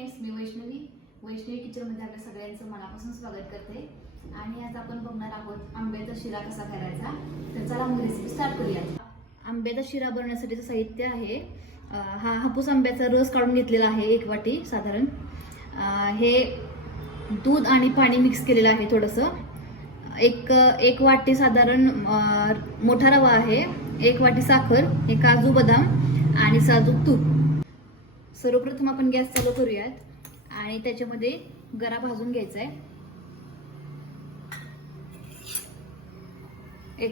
Friends, मी वैष्णवी किचनमध्ये आपल्या सगळ्यांचं मनापासून स्वागत करते. आणि आज आपण बघणार आहोत आंब्याचा शिरा कसा करायचा. तर चला मग रेसिपी स्टार्ट करूया. आंब्याचा शिरा बनवण्यासाठीचं साहित्य आहे हा हापूस आंब्याचा रस काढून घेतलेला आहे 1 वाटी साधारण. हे दूध आणि पाणी मिक्स केलेलं आहे थोडंसं. एक वाटी साधारण मोठा रवा आहे, 1 वाटी साखर, हे काजू बदाम आणि साजूक तूप. सर्वप्रथम आपण गॅस चालू करूयात आणि त्याच्यामध्ये गरा भाजून घ्यायचा आहे.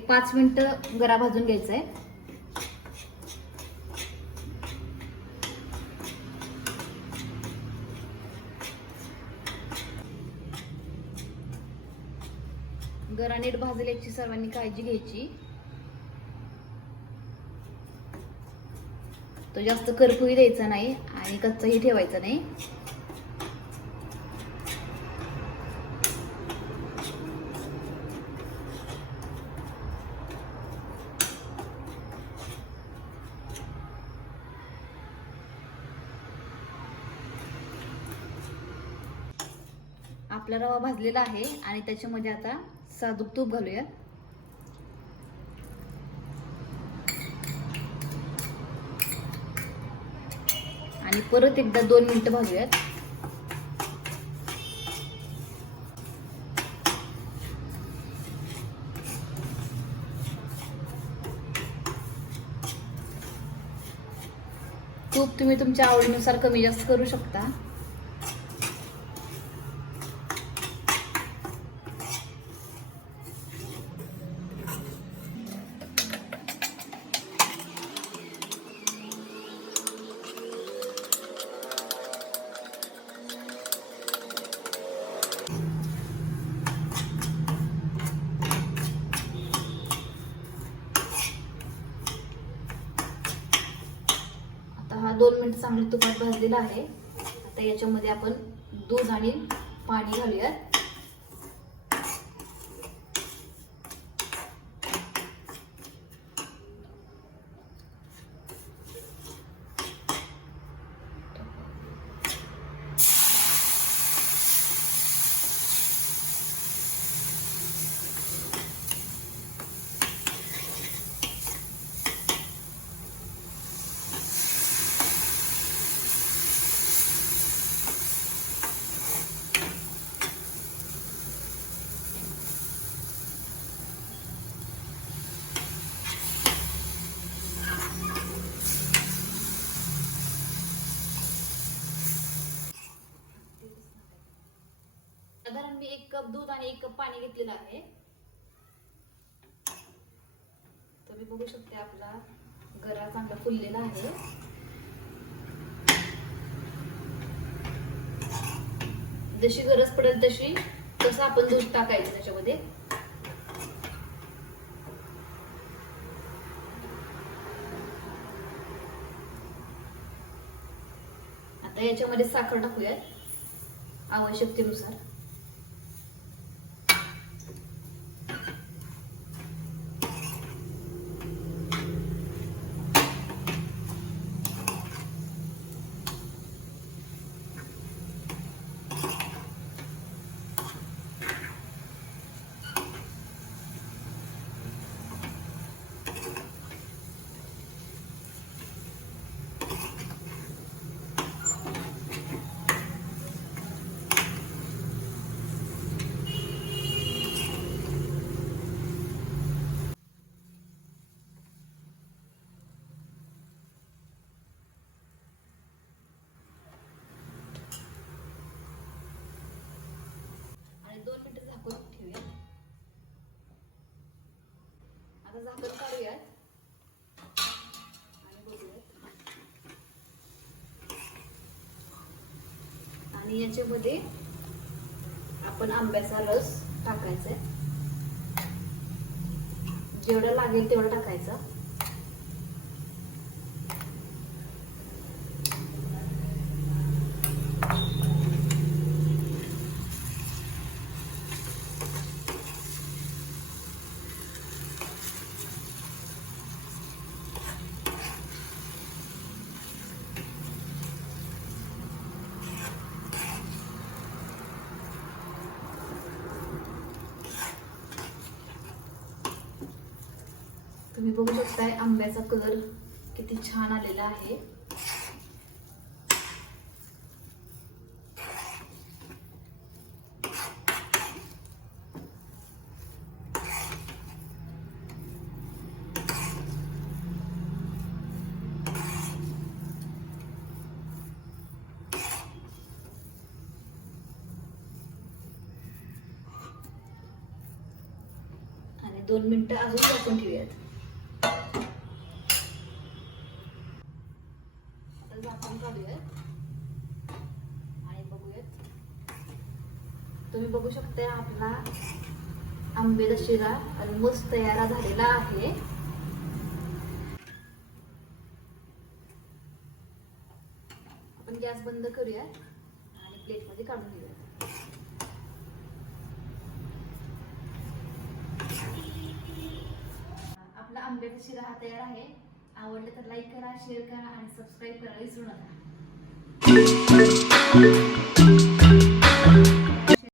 5 मिनिटं गरा भाजून घ्यायचा आहे. गरा नीट भाजले याची सर्वांनी काळजी घ्यायची. तो जास्त करपूही द्यायचा नाही आणि कच्चाही ठेवायचा नाही. आपला रवा भाजलेला आहे आणि त्याच्यामध्ये आता साजूक तूप घालूया. आणि परत एकदा 2 मिनिटं भाजूयात. तूप तुम्ही तुमच्या आवडीनुसार कमी जास्त करू शकता. हा 2 मिनिट चांगली तुपात भाजलेला आहे. आता याच्यामध्ये आपण दूध आणि पाणी घालूयात. साधारण मी 1 कप दूध आणि 1 कप पाणी घेतलेलं आहे. तुम्ही बघू शकता आपला गरा चांगला फुललेला आहे. जशी गरज पडेल तशी तसं आपण दूध टाकायचं त्याच्यामध्ये. आता याच्यामध्ये साखर टाकूयात आवश्यकतेनुसार. आणि 2 मिनिटं झाकून ठेवूया. आता झाकण काढूयात आणि बघूयात. आणि याच्यामध्ये आपण आंब्याचा रस टाकायचा आहे. जेवढं लागेल तेवढं टाकायचं. तुम्ही बघू शकताय आंब्याचा कलर किती छान आलेला आहे. आणि 2 मिनिटं अजून झाकून ठेवूयात. आता झाकून काढूयात आणि बघूयात. तुम्ही बघू शकता आपला आंब्याचा शिरा ऑलमोस्ट तयार झालेला आहे. आपण गॅस बंद करूया आणि प्लेट मध्ये काढून घेऊया. आपला आंब्याचा शिरा हा तयार आहे. आवडले तर लाईक करा, शेअर करा आणि सबस्क्राईब करायला विसरू नका.